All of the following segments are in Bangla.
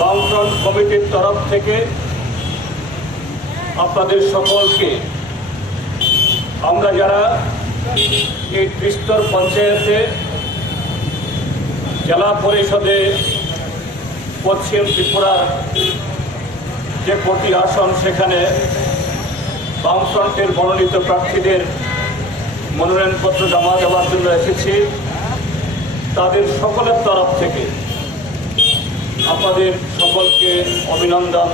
বামফ্রন্ট কমিটির তরফ থেকে আপনাদের সকলকে, আমরা যারা এই ত্রিস্তর পঞ্চায়েতে জেলা পরিষদে পশ্চিম ত্রিপুরার যে প্রতি আসন সেখানে বামফ্রন্টের মনোনীত প্রার্থীদের মনোনয়নপত্র জমা দেওয়ার জন্য এসেছি। তাদের সকলের তরফ থেকে আপনাদের সকলকে অভিনন্দন,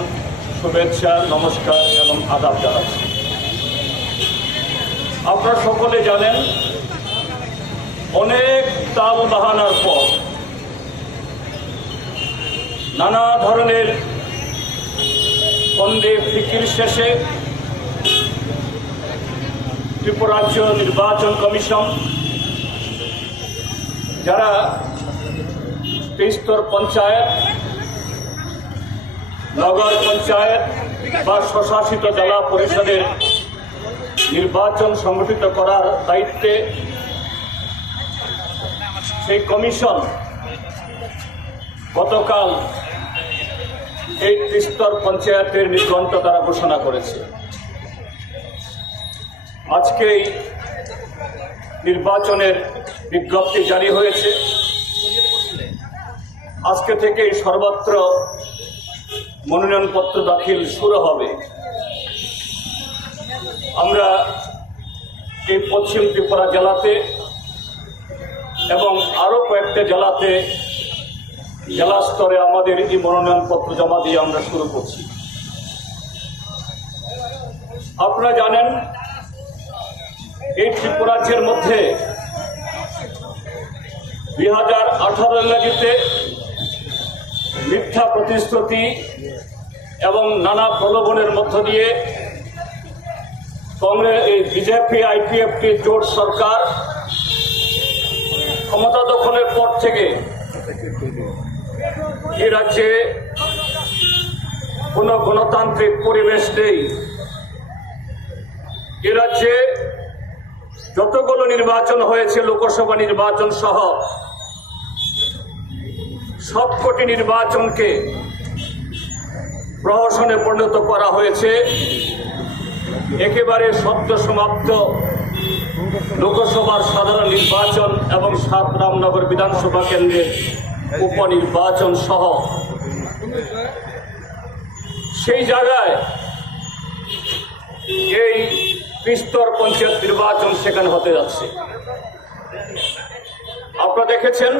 শুভেচ্ছা, নমস্কার এবং আদাব জানাচ্ছি। আপনারা সকলে জানেন, অনেক তাল বাহানার পর নানা ধরনের সন্দেহ ফিকির শেষে ত্রিপুরাজ্য নির্বাচন কমিশন, যারা ত্রিস্তর পঞ্চায়েত নগর পঞ্চায়েত বা স্বশাসিত জেলা পরিষদের নির্বাচন সংগঠিত করার দায়িত্বে সেই কমিশন গতকাল এই ত্রিস্তর পঞ্চায়েতের নির্গন্ত তারা ঘোষণা করেছে। আজকেই নির্বাচনের বিজ্ঞপ্তি জারি হয়েছে। আজকে থেকেই সর্বত্র মনোনয়নপত্র দাখিল শুরু হবে। আমরা এই পশ্চিম ত্রিপুরা জেলাতে এবং আরও কয়েকটা জেলাতে, জেলা স্তরে আমাদের এই মনোনয়নপত্র জমা দিয়ে আমরা শুরু করছি। আপনারা জানেন, এই ত্রিপুরাজ্যের মধ্যে দুই হাজার আঠারো ইংরাজিতে মিথ্যা প্রতিশ্রুতি এবং নানা প্রলোভনের মধ্য দিয়ে কংগ্রেস বিজেপি, আইপিএফটি, জোট সরকার ক্ষমতা দখলের পর থেকে এই রাজ্যে কোনো গণতান্ত্রিক পরিবেশ নেই। এ রাজ্যে যতগুলো নির্বাচন হয়েছে, লোকসভা নির্বাচন সহ সবকটি নির্বাচনকে প্রহসনে পরিণত করা হয়েছে। একেবারে সদ্য সমাপ্ত লোকসভার সাধারণ নির্বাচন এবং সাত রামনগর বিধানসভা কেন্দ্রের উপনির্বাচন সহ। সেই জায়গায় এই বিস্তর পঞ্চায়েত নির্বাচন সেখানে হতে যাচ্ছে। আপনারা দেখেছেন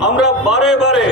আমরা বারে বারে